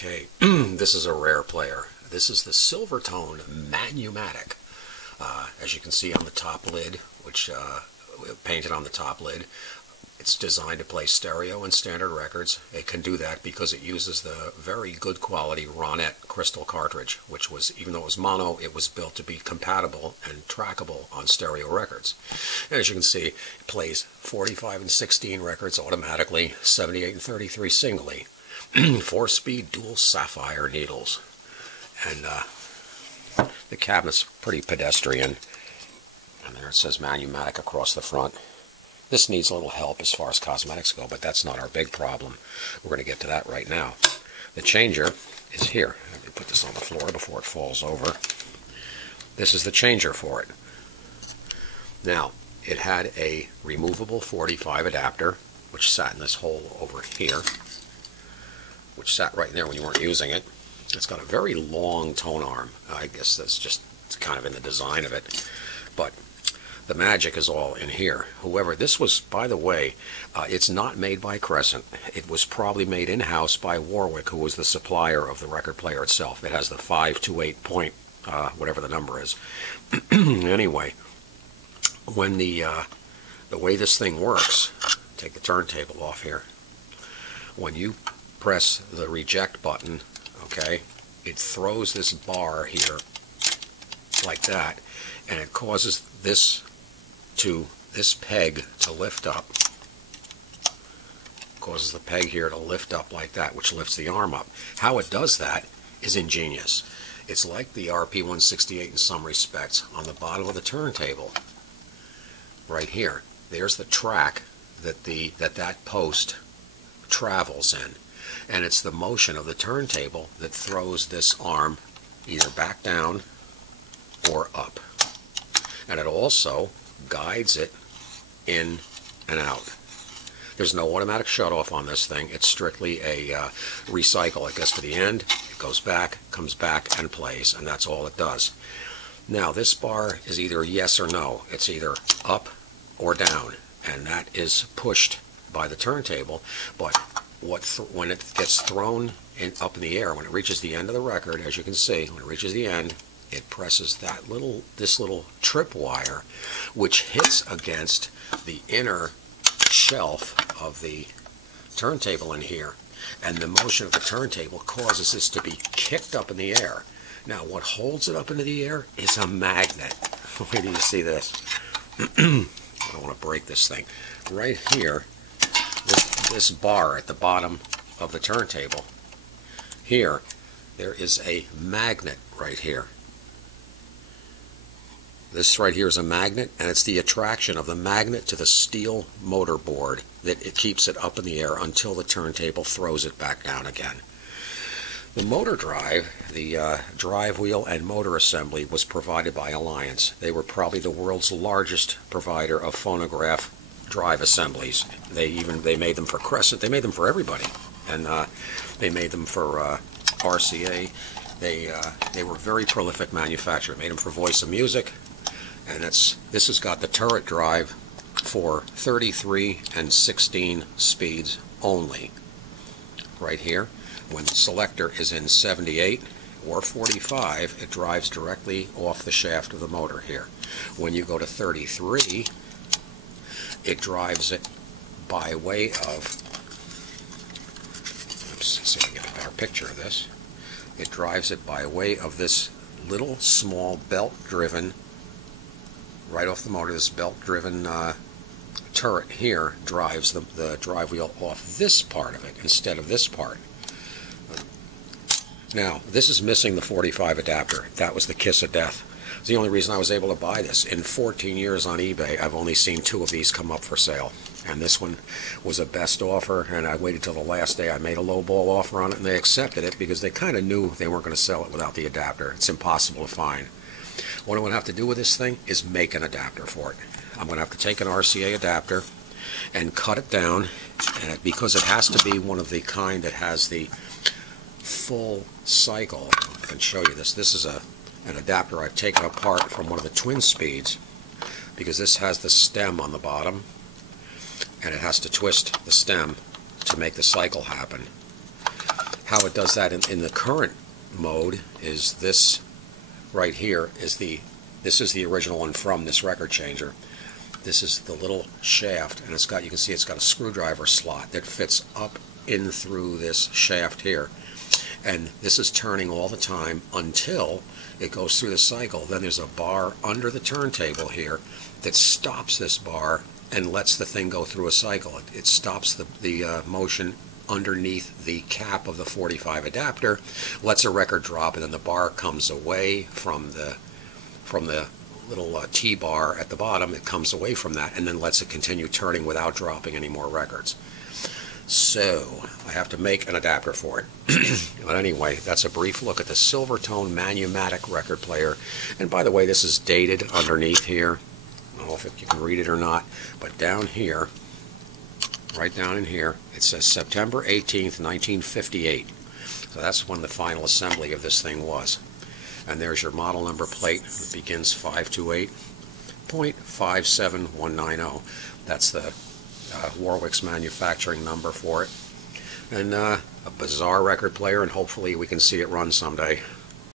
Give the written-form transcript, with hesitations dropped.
Okay, this is a rare player. This is the Silvertone Manumatic. As you can see on the top lid, which painted on the top lid, it's designed to play stereo and standard records. It can do that because it uses the very good quality Ronette crystal cartridge, which was, even though it was mono, it was built to be compatible and trackable on stereo records. And as you can see, it plays 45 and 16 records automatically, 78 and 33 singly. 4-speed dual sapphire needles, and the cabinet's pretty pedestrian, and there it says Manumatic across the front. This needs a little help as far as cosmetics go, but that's not our big problem. We're going to get to that right now. The changer is here. Let me put this on the floor before it falls over. This is the changer for it. Now, it had a removable 45 adapter, which sat in this hole over here, which sat right in there when you weren't using it. It's got a very long tone arm. I guess that's just kind of in the design of it. But the magic is all in here. However, this was, by the way, it's not made by Crescent. It was probably made in-house by Warwick, who was the supplier of the record player itself. It has the 528 point, whatever the number is. Anyway, when the way this thing works, take the turntable off here. When you press the reject button, okay, it throws this bar here like that, and it causes this peg to lift up. Causes the peg here to lift up like that, which lifts the arm up. How it does that is ingenious. It's like the RP-168 in some respects. On the bottom of the turntable, right here, there's the track that that post travels in. And it's the motion of the turntable that throws this arm either back down or up. And it also guides it in and out. There's no automatic shut-off on this thing. It's strictly a recycle. It gets to the end, it goes back, comes back, and plays, and that's all it does. Now, this bar is either yes or no. It's either up or down, and that is pushed by the turntable, but when it gets thrown up in the air, when it reaches the end of the record, as you can see, when it reaches the end, it presses this little trip wire, which hits against the inner shelf of the turntable in here, and the motion of the turntable causes this to be kicked up in the air. Now, what holds it up into the air is a magnet. Wait till you see this. I don't want to break this thing. Right here, this bar at the bottom of the turntable, here, there is a magnet right here. This right here is a magnet, and it's the attraction of the magnet to the steel motor board that it keeps it up in the air until the turntable throws it back down again. The motor drive, the drive wheel and motor assembly, was provided by Alliance. They were probably the world's largest provider of phonograph drive assemblies. They made them for Crescent. They made them for everybody, and they made them for RCA. They were very prolific manufacturer. Made them for Voice of Music, and this has got the turret drive for 33 and 16 speeds only. Right here, when the selector is in 78 or 45, it drives directly off the shaft of the motor here. When you go to 33, it drives it by way of, let's see if I can get a better picture of this. It drives it by way of this little small belt-driven, right off the motor, this belt-driven turret here drives the drive wheel off this part of it instead of this part. Now, this is missing the 45 adapter. That was the kiss of death. It's the only reason I was able to buy this. In 14 years on eBay, I've only seen 2 of these come up for sale. And this one was a best offer, and I waited till the last day. I made a low-ball offer on it, and they accepted it because they kind of knew they weren't going to sell it without the adapter. It's impossible to find. What I'm going to have to do with this thing is make an adapter for it. I'm going to have to take an RCA adapter and cut it down, and because it has to be one of the kind that has the full cycle. I can show you this. This is an adapter I've taken apart from one of the twin speeds, because this has the stem on the bottom, and it has to twist the stem to make the cycle happen. How it does that in the current mode is this right here this is the original one from this record changer. This is the little shaft, and you can see it's got a screwdriver slot that fits up in through this shaft here. And this is turning all the time until it goes through the cycle. Then there's a bar under the turntable here that stops this bar and lets the thing go through a cycle. It stops the motion underneath the cap of the 45 adapter, lets a record drop, and then the bar comes away from the little T-bar at the bottom. It comes away from that and then lets it continue turning without dropping any more records. So I have to make an adapter for it. But anyway, that's a brief look at the Silvertone Manumatic record player. And by the way, this is dated underneath here. I don't know if you can read it or not, but down here, right down in here, it says September 18th, 1958. So that's when the final assembly of this thing was. And there's your model number plate. It begins 528.57190. That's the Warwick's manufacturing number for it. And a bizarre record player, and hopefully we can see it run someday.